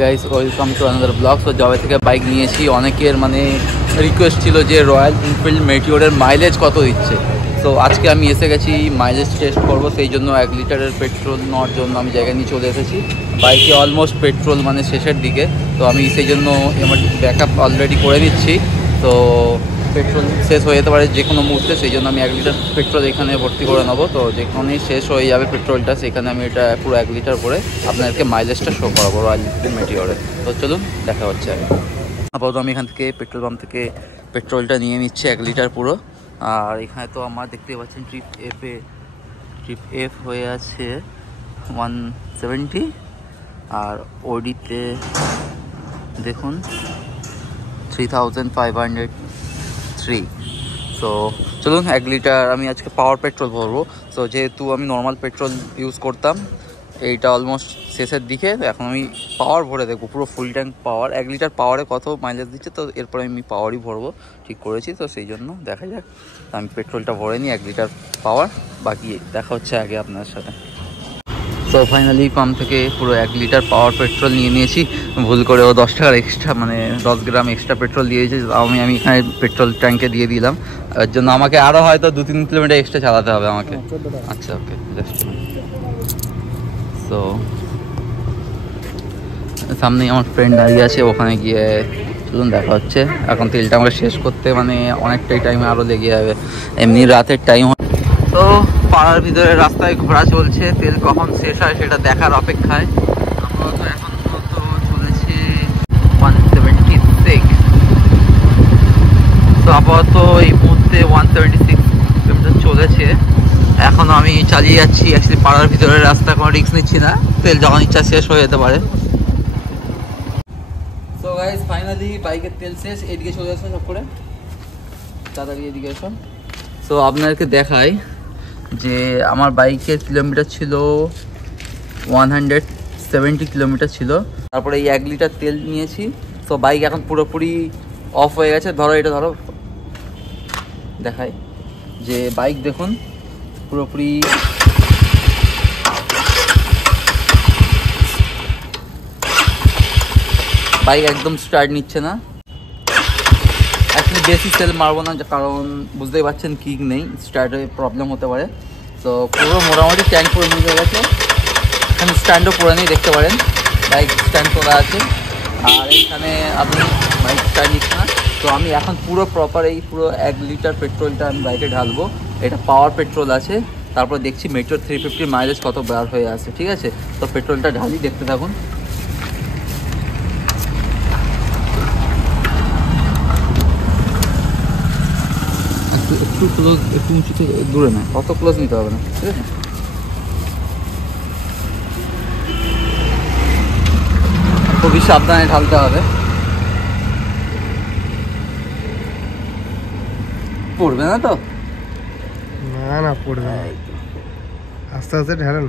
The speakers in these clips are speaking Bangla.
Guys welcome to another blog. তো জবে থেকে বাইক নিয়েছি, অনেকের মানে রিকোয়েস্ট ছিল যে রয়্যাল এনফিল্ড মেটিওরের মাইলেজ কত দিচ্ছে। তো আজকে আমি এসে গেছি মাইলেজ টেস্ট করব, সেই জন্য 1 লিটারের পেট্রোল নেওয়ার জন্য আমি জায়গা নিয়ে চলে এসেছি। বাইকে অলমোস্ট পেট্রোল মানে শেষের দিকে, তো আমি সেই জন্য আমার ব্যাকআপ অলরেডি করে নিচ্ছি। তো পেট্রোল শেষ হয়ে যেতে পারে যে কোনো মুহূর্তে, সেই জন্য আমি 1 লিটার পেট্রোল এখানে ভর্তি করে নেবো। তো যেখানেই শেষ হয়ে যাবে পেট্রোলটা, সেখানে আমি এটা পুরো 1 লিটার করে আপনাদেরকে মাইলেজটা শো করাবো রয়্যাল এনফিল্ড মেটিওরে। তো চলুন দেখা হচ্ছে। আপাতত আমি এখান থেকে পেট্রোল পাম্প থেকে পেট্রোলটা নিয়ে নিচ্ছি 1 লিটার পুরো। আর এখানে তো আমার দেখতে পাচ্ছেন ট্রিপ এফ হয়ে আছে 170, আর ওডিতে দেখুন 3503। তো চলুন 1 লিটার আমি আজকে পাওয়ার পেট্রোল ভরবো। তো যেহেতু আমি নর্মাল পেট্রোল ইউজ করতাম, এইটা অলমোস্ট শেষের দিকে, এখন আমি পাওয়ার ভরে দেখবো পুরো ফুল ট্যাঙ্ক পাওয়ার 1 লিটার পাওয়ারে কত মাইলেজ দিচ্ছে। তো এরপরে আমি পাওয়ারই ভরবো ঠিক করেছি, তো সেই জন্য দেখা যাক। আমি পেট্রোলটা ভরে নিই 1 লিটার পাওয়ার, বাকি দেখা হচ্ছে আগে আপনার সাথে। তো ফাইনালি পাম্প থেকে পুরো 1 লিটার পাওয়ার পেট্রোল নিয়ে নিয়েছি। ভুল করে ও 10 টাকার এক্সট্রা মানে 10 গ্রাম এক্সট্রা পেট্রোল দিয়েছে, আমি এখানে পেট্রোল ট্যাঙ্কে দিয়ে দিলাম। এর জন্য আমাকে আরও হয়তো 2-3 কিলোমিটার এক্সট্রা চালাতে হবে আমাকে। আচ্ছা ওকে, জাস্ট তো সামনেই আমার ফ্রেন্ড দাঁড়িয়ে আছে, ওখানে গিয়ে চলুন দেখা হচ্ছে। এখন তেলটা আমাকে শেষ করতে মানে অনেকটাই টাইম আরও লেগে যাবে, এমনি রাতের টাইম। তো পাড়ার ভিতরে রাস্তায় ঘোরা চলছে, তেল কখন শেষ হয় সেটা দেখার অপেক্ষায়। আপাতত এখন তো চলেছে 176। তো আপাতত এই মুহূর্তে 176 কিলোমিটার চলেছে। এখন আমি চালিয়ে যাচ্ছি অ্যাকচুয়ালি পাড়ার ভিতরে রাস্তা, কোনো রিস্ক নিচ্ছি না, তেল যখন ইচ্ছা শেষ হয়ে যেতে পারে। সো গাইস ফাইনালি বাইকের তেল শেষ, এদিকে চলে আসো সব করে, তাড়াতাড়ি এদিকে এসো। সো আপনাদেরকে দেখাই যে আমার বাইকের কিলোমিটার ছিল 170 কিলোমিটার ছিল। তারপরে এই 1 লিটার তেল নিয়েছি। তো বাইক এখন পুরোপুরি অফ হয়ে গেছে। ধরো এটা ধরো, দেখাই যে বাইক দেখুন পুরোপুরি বাইক একদম স্টার্ট নিচ্ছে না। অ্যাকচুয়ালি বেশি সেল মারবো না, কারণ বুঝতেই পারছেন কিক নেই, স্টার্টে প্রবলেম হতে পারে। তো পুরো মোটামুটি ট্যাঙ্ক করে নিয়ে গেছে। এখানে স্ট্যান্ডও করে নিয়ে দেখতে পারেন, বাইক স্ট্যান্ড করা আছে। আর এইখানে আপনি বাইক স্ট্যান্ড নিচ্ছে না। তো আমি এখন পুরো প্রপার এই পুরো 1 লিটার পেট্রোলটা আমি বাইকে ঢালবো। এটা পাওয়ার পেট্রোল আছে। তারপর দেখছি মেট্রো 350 মাইলেজ কত বার হয়ে আছে, ঠিক আছে? তো পেট্রোলটা ঢালি, দেখতে থাকুন। একটু ক্লোজ, একটু উঁচুতে দূরে না, অত ক্লোজ নিতে হবে না, ঠিক আছে? খুবই সাবধানে ঢালতে হবে, পড়বে না তো? না না, পড়বে না, আস্তে আস্তে ঢালেন।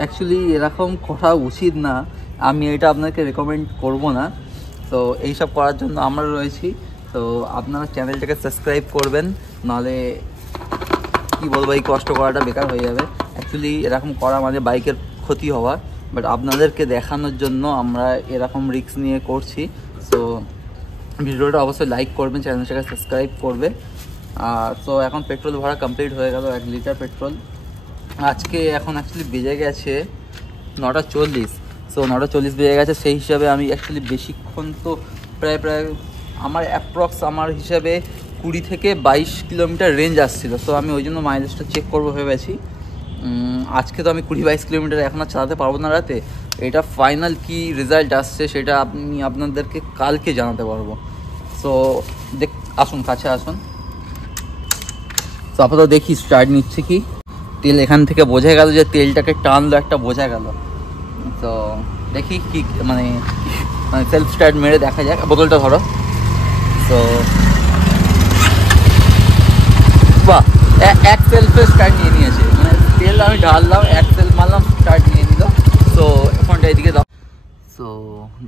অ্যাকচুয়ালি এরকম করা উচিত না, আমি এটা আপনাকে রেকমেন্ড করব না। তো এইসব করার জন্য আমরা রয়েছি। তো আপনারা চ্যানেলটাকে সাবস্ক্রাইব করবেন, নাহলে কী বলবো, এই কষ্ট করাটা বেকার হয়ে যাবে। অ্যাকচুয়ালি এরকম করা মানে বাইকের ক্ষতি হওয়া, বাট আপনাদেরকে দেখানোর জন্য আমরা এরকম রিস্ক নিয়ে করছি। সো ভিডিওটা অবশ্যই লাইক করবেন, চ্যানেলটাকে সাবস্ক্রাইব করবে। আর তো এখন পেট্রোল ভরা কমপ্লিট হয়ে গেল, 1 লিটার পেট্রোল। আজকে এখন অ্যাকচুয়ালি বেজে গেছে 9:40। সো 9:40 বেজে গেছে, সেই হিসাবে আমি অ্যাকচুয়ালি বেশিক্ষণ তো প্রায় আমার অ্যাপ্রক্স আমার হিসাবে 20 থেকে 22 কিলোমিটার রেঞ্জ আসছিল। তো আমি ওই জন্য মাইলেজটা চেক করবো ভেবেছি। আজকে তো আমি 20-22 কিলোমিটার এখন আর চালাতে পারবো না রাতে। এটা ফাইনাল কি রেজাল্ট আসছে সেটা আমি আপনাদেরকে কালকে জানাতে পারবো। সো আসুন, কাছে আসুন। তো আপাতত দেখি স্টার্ট নিচ্ছে কি। তেল এখান থেকে বোঝা গেল যে তেলটাকে টানলো, একটা বোঝা গেল। তো দেখি কি মানে সেলফ স্টার্ট মেরে দেখা যাক। বোতলটা ধরো। তো বাহ, এক সেলফে স্টার্ট নিয়ে নিয়েছে, মানে তেল আমি ঢাললাম, এক সেলফ মারলাম, স্টার্ট নিয়ে নিল। তো ফোনটা এদিকে দাও। সো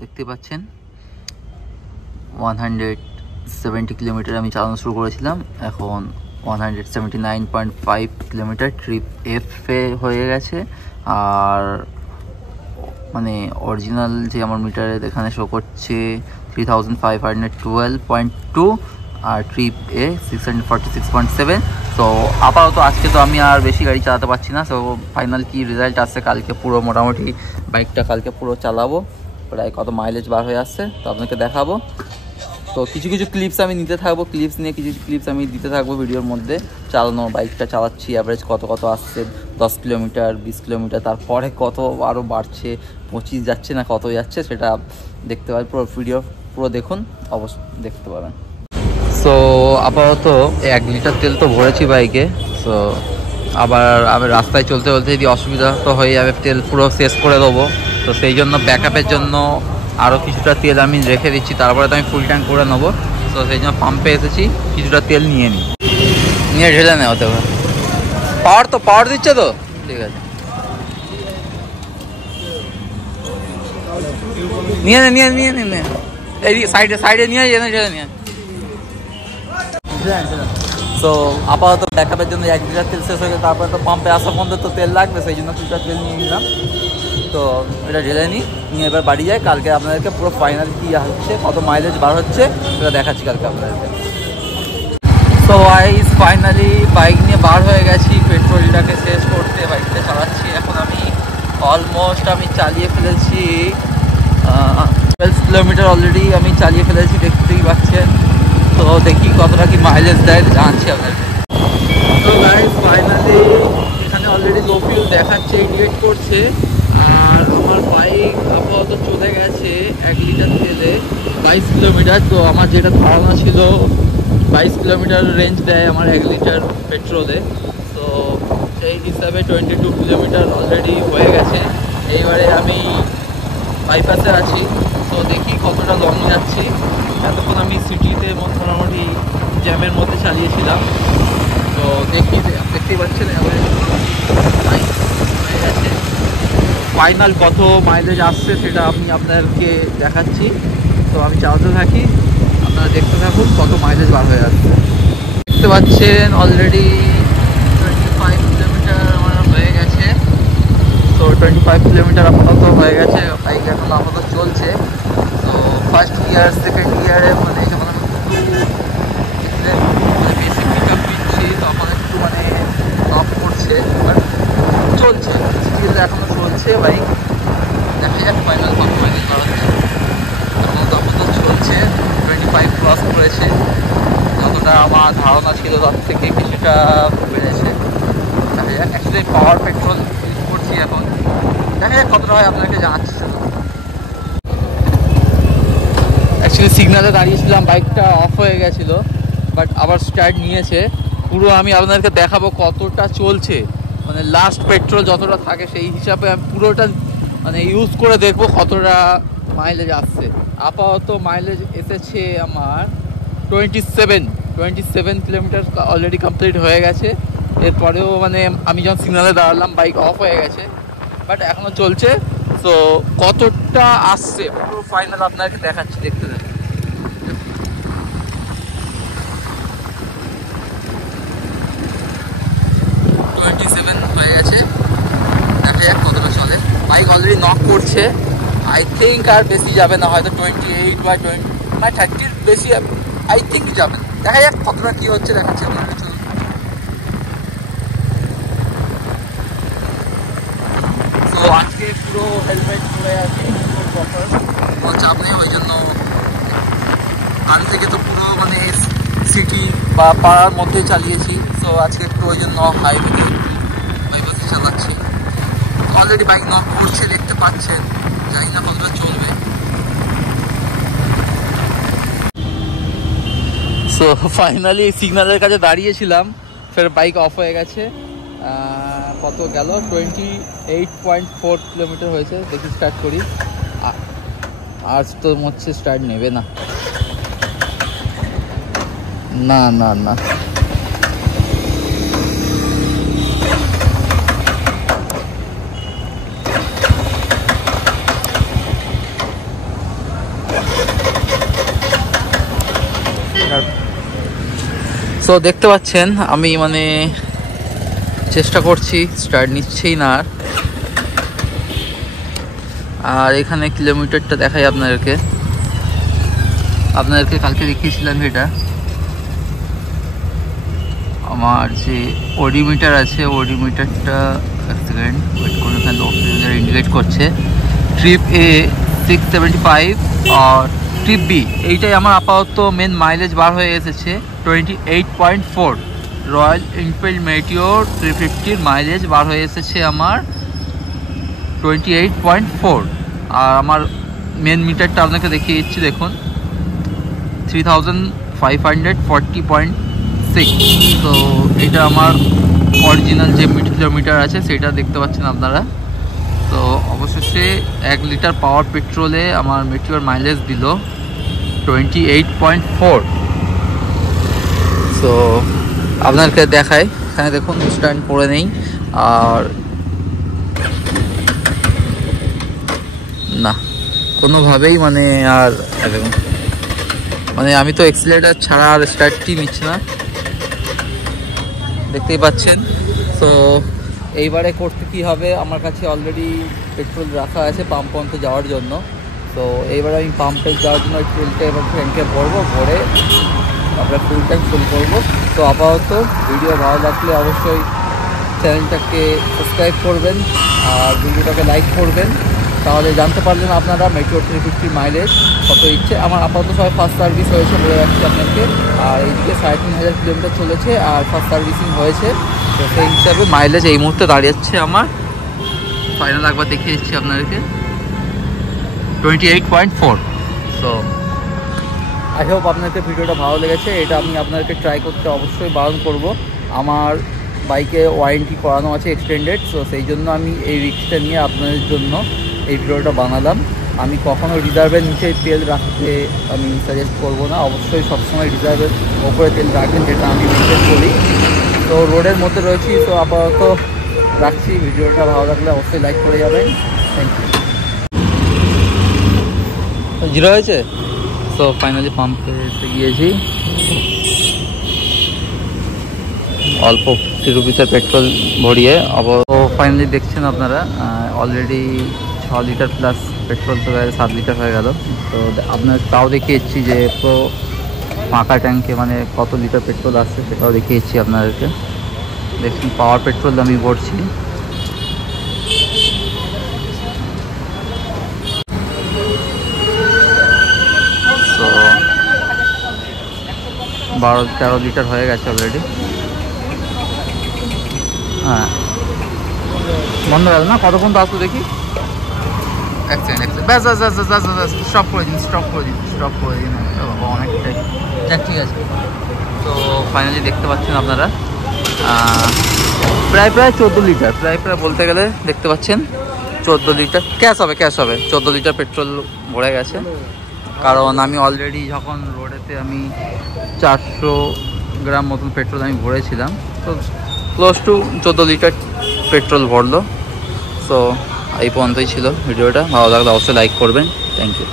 দেখতে পাচ্ছেন 170 কিলোমিটার আমি চালানো শুরু করেছিলাম, এখন 179.5 কিলোমিটার ট্রিপ এফ হয়ে গেছে। আর মানে অরিজিনাল যে আমার মিটারে এখানে শো করছে 3512.2 আর ট্রিপ এ 646.7। তো আপাতত আজকে তো আমি আর বেশি গাড়ি চালাতে পারছি না। সো ফাইনাল কি রেজাল্ট আসছে কালকে, পুরো মোটামুটি বাইকটা কালকে পুরো চালাবো, প্রায় কত মাইলেজ বার হয়ে আসছে তো আপনাকে দেখাবো। তো কিছু কিছু ক্লিপস আমি নিতে থাকবো, ক্লিপস নিয়ে কিছু ক্লিপস আমি দিতে থাকবো ভিডিওর মধ্যে। চালানো বাইকটা চালাচ্ছি, অ্যাভারেজ কত কত আসছে, 10 কিলোমিটার 20 কিলোমিটার, তারপরে কত আরও বাড়ছে, 25 যাচ্ছে না কত যাচ্ছে, সেটা দেখতে পাবেন। পুরো ভিডিও পুরো দেখুন, অবশ্যই দেখতে পাবেন। সো আপাতত 1 লিটার তেল তো ভরেছি বাইকে। সো আবার আমি রাস্তায় চলতে চলতে যদি অসুবিধা তো হয়ে যাবে, তেল পুরো শেষ করে দেবো। তো সেই জন্য ব্যাকআপের জন্য আরও কিছুটা তেল আমি রেখে দিচ্ছি, তারপরে তো আমি ফুল ট্যাঙ্ক করে নেবো। তো সেই জন্য পাম্পে এসেছি, কিছুটা তেল নিয়ে ঢেলে নেওয়া হতে হবে। পাওয়ার দিচ্ছে তো, ঠিক আছে, নিয়ে নে এই সাইডে নিয়ে ঢেলে নিয়ে। তো আপাতত ব্যাকআপের জন্য 1 লিটার তেল শেষ হয়ে গেছে, তারপরে তো পাম্পে আসার পর্যন্ত তো তেল লাগবে, সেই জন্য কিছুটা তেল নিয়ে নিলাম। তো এটা ঢেলে নিয়ে এবার বাড়ি যাই। কালকে আপনাদেরকে পুরো ফাইনাল কী হচ্ছে, কত মাইলেজ বার হচ্ছে সেটা দেখাচ্ছি কালকে আপনাদেরকে। তো গাইস ফাইনালি বাইক নিয়ে বার হয়ে গেছি, পেট্রোলটাকে শেষ করতে বাইকটা চালাচ্ছি। এখন আমি অলমোস্ট চালিয়ে ফেলেছি 12 কিলোমিটার অলরেডি আমি চালিয়ে ফেলেছি, দেখতেই পাচ্ছেন। তো দেখি কতটা কি মাইলেজ দেয় জানাচ্ছি আপনাকে। তো গাইস ফাইনালি এখানে অলরেডি লো ফিউল দেখাচ্ছে, ইন্ডিকেট করছে। আর আমার বাইক আপাতত চলে গেছে 1 লিটার তেলে 22 কিলোমিটার। তো আমার যেটা ধারণা ছিল 22 কিলোমিটার রেঞ্জ দেয় আমার 1 লিটার পেট্রোলে, তো সেই হিসাবে 22 কিলোমিটার অলরেডি হয়ে গেছে। এইবারে আমি বাইপাসে আছি, তো দেখি কতটা লং যাচ্ছি। এতক্ষণ আমি সিটিতে মোটামুটি জ্যামের মধ্যে চালিয়েছিলাম, তো দেখতেই পাচ্ছেন হয়ে গেছে। ফাইনাল কত মাইলেজ আসছে সেটা আমি আপনাদেরকে দেখাচ্ছি। তো আমি চালাতে থাকি, আপনারা দেখতে থাকুন কত মাইলেজ বার হয়ে যাচ্ছে। দেখতে পাচ্ছেন অলরেডি 25 কিলোমিটার আমার হয়ে গেছে। তো 25 কিলোমিটার আপাতত হয়ে গেছে, বাইক এখন আপাতত চলছে। তো ফার্স্ট গিয়ার সেকেন্ড গিয়ারে মানে যখন বেশি পিক আপ নিচ্ছি তখন একটু অফ করছে, বাট চলছে, স্টিল এখনও চলছে বাইক। দেখা যাক ফাইনাল কত মাইলেজ বাড়াচ্ছে। তখন তো চলছে 25 ক্রস করেছে, যতটা আমার ধারণা ছিল তার থেকে কিছুটা বেড়েছে। দেখা যাক, অ্যাকচুয়ালি পাওয়ার পেট্রোল ইউজ করছি এখন, দেখা যাক কতটা হয় আপনাকে জানাচ্ছি। অ্যাকচুয়ালি সিগনালে দাঁড়িয়েছিলাম, বাইকটা অফ হয়ে গেছিলো, বাট আবার স্টার্ট নিয়েছে। পুরো আমি আপনাদেরকে দেখাবো কতটা চলছে, মানে লাস্ট পেট্রোল যতটা থাকে সেই হিসাবে আমি পুরোটা ইউজ করে দেখবো কতটা মাইলেজ আসছে। আপাতত মাইলেজ এসেছে আমার 27 কিলোমিটার অলরেডি কমপ্লিট হয়ে গেছে। এরপরেও আমি যখন সিগনালে দাঁড়ালাম বাইক অফ হয়ে গেছে, বাট এখনও চলছে। তো কতটা আসছে পুরো ফাইনাল আপনাকে দেখাচ্ছি, দেখতে দেখুন। 27 হয়ে গেছে, দেখা যাক কতটা চলে। বাইক অলরেডি নক করছে, আই থিঙ্ক আর বেশি যাবে না, হয়তো 28 বা 30 বেশি আই থিঙ্ক যাবে। দেখা যাক কতটা কী হচ্ছে, দেখাচ্ছে। তো আজকে পুরো হেলমেট পরে আছে, কোনো চাপ নেই, ওই জন্য আগে থেকে তো পুরো সিটি বা পাড়ার মধ্যেই চালিয়েছি। তো আজকে একটু ওই জন্য বাইপাসে চালাচ্ছি। অলরেডি বাইক নক করছে, দেখতে পাচ্ছেন, জানি না কতটা চলবে। সো ফাইনালি সিগন্যালের কাছে দাঁড়িয়েছিলাম, ফের বাইক অফ হয়ে গেছে। কত গেল, 28.4 কিলোমিটার হয়েছে। দেখি স্টার্ট করি, আজ তো হচ্ছে স্টার্ট নেবে না, না না না। সো দেখতে পাচ্ছেন আমি মানে চেষ্টা করছি, স্টার্ট নিচ্ছেই না। আর এখানে কিলোমিটারটা দেখাই আপনাদেরকে কালকে দেখিয়েছিলাম। এটা আমার যে ওডিমিটার আছে, ওডিমিটারটা এক সেকেন্ড ওয়েট করুন, এখানে ইন্ডিকেট করছে ট্রিপ এ 675 আর ট্রিপ বি এইটাই আমার আপাতত মেন মাইলেজ বার হয়ে এসেছে 28.4। রয়্যাল এনফিল্ড মেটিওর 350 মাইলেজ বার হয়ে এসেছে আমার 28.4। আর আমার মেন মিটারটা আপনাকে দেখিয়ে দিচ্ছি, দেখুন 3540.6। তো এটা আমার অরিজিনাল যে কিলোমিটার আছে সেটা দেখতে পাচ্ছেন আপনারা। তো অবশেষে 1 লিটার পাওয়ার পেট্রোলে আমার মেটিওর মাইলেজ দিল 28.4। সো আপনাকে দেখায়, এখানে দেখুন স্ট্যান্ড করে নেই। আর না কোনোভাবেই মানে আর দেখুন মানে আমি তো এক্সিলারেটর ছাড়া আর স্টার্টই নিচ্ছে না, দেখতেই পাচ্ছেন। তো এইবারে করতে কি হবে, আমার কাছে অলরেডি পেট্রোল রাখা আছে পাম্প পর্যন্ত যাওয়ার জন্য। তো এইবারে আমি পাম্পে যাওয়ার জন্য তেলটা এবার ট্যাঙ্কে ভরবো, ভরে আমরা ফুল ট্যাঙ্ক ফুল করবো। তো আপাতত ভিডিও ভালো লাগলে অবশ্যই চ্যানেলটাকে সাবস্ক্রাইব করবেন আর ভিডিওটাকে লাইক করবেন, তাহলে জানতে পারলেন আপনারা মেটিওর 350 মাইলেজ কত ইচ্ছে। আমার আপাতত সবাই ফার্স্ট সার্ভিস হয়েছে বলে রাখছি আপনাকে, আর এইদিকে 3500 কিলোমিটার চলেছে আর ফার্স্ট সার্ভিসিং হয়েছে। তো সেই হিসাবে মাইলেজ এই মুহূর্তে দাঁড়িয়েছে আমার, ফাইনাল একবার দেখিয়ে দিচ্ছি আপনাদেরকে 28.4। সো আই হোপ আপনাদের ভিডিওটা ভালো লেগেছে। এটা আমি আপনাদেরকে ট্রাই করতে অবশ্যই বারণ করব। আমার বাইকে ওয়ারেন্টি করানো আছে এক্সটেন্ডেড, সো সেই জন্য আমি এই রিস্কটা নিয়ে আপনাদের জন্য এই ভিডিওটা বানালাম। আমি কখনো রিজার্ভের নিচে তেল রাখতে আমি সাজেস্ট করব না, অবশ্যই সবসময় রিজার্ভের ওপরে তেল রাখবেন, যেটা আমি মেনটেন করি। তো রোডের মধ্যে রয়েছি, তো আপাতত রাখছি। ভিডিওটা ভালো লাগলে অবশ্যই লাইক করে যাবেন। Thank you. জিরো হয়েছে। সো ফাইনালি পাম্পে এসে গিয়েছি, অল্প 50 রুপিসের পেট্রোল ভরিয়ে। তো ফাইনালি দেখছেন আপনারা অলরেডি 6 লিটার প্লাস পেট্রোল তো 7 লিটার হয়ে গেল। তো আপনার তাও দেখিয়েছি যে তো ফাঁকা ট্যাঙ্কে মানে কত লিটার পেট্রোল আসছে সেটাও দেখিয়েছি আপনাদেরকে। দেখুন পাওয়ার পেট্রোল আমি ভরছি। তো 12-13 লিটার হয়ে গেছে অলরেডি। হ্যাঁ বন্ধ গেল না, কতক্ষণ তো আসতো দেখি। এক সেকেন্ড ব্যাস ব্যাস ব্যাস ব্যাস ব্যাস স্টপ করে দিন অনেকটাই। যাক ঠিক আছে। তো ফাইনালি দেখতে পাচ্ছেন আপনারা প্রায় 14 লিটার, প্রায় বলতে গেলে দেখতে পাচ্ছেন 14 লিটার ক্যাশ হবে 14 লিটার পেট্রোল ভরে গেছে। কারণ আমি অলরেডি যখন রোডেতে আমি 400 গ্রাম মতন পেট্রোল আমি ভরেছিলাম, তো ক্লোজ টু 14 লিটার পেট্রোল ভরলো। সো এই পর্যন্তই ছিল ভিডিওটা, ভালো লাগলে অবশ্যই লাইক করবেন। Thank you.